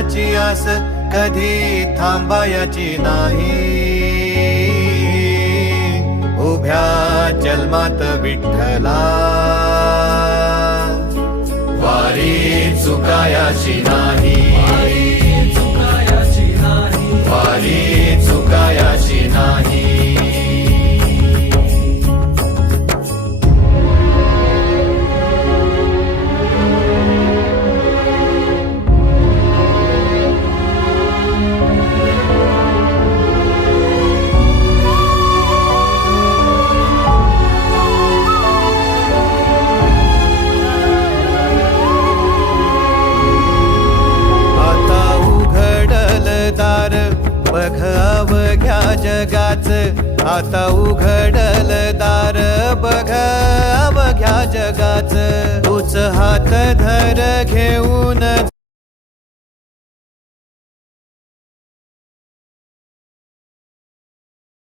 फळाची आस कधी थांबायची नाही. उभ्या जन्मात विठ्ठला वारी चुकायाची नाही. वारी चुकायाची नाही. बघ अवघ्या जगाच, आता उघडल दार बघ अवघ्या जगाच. तूच हात धर घेऊन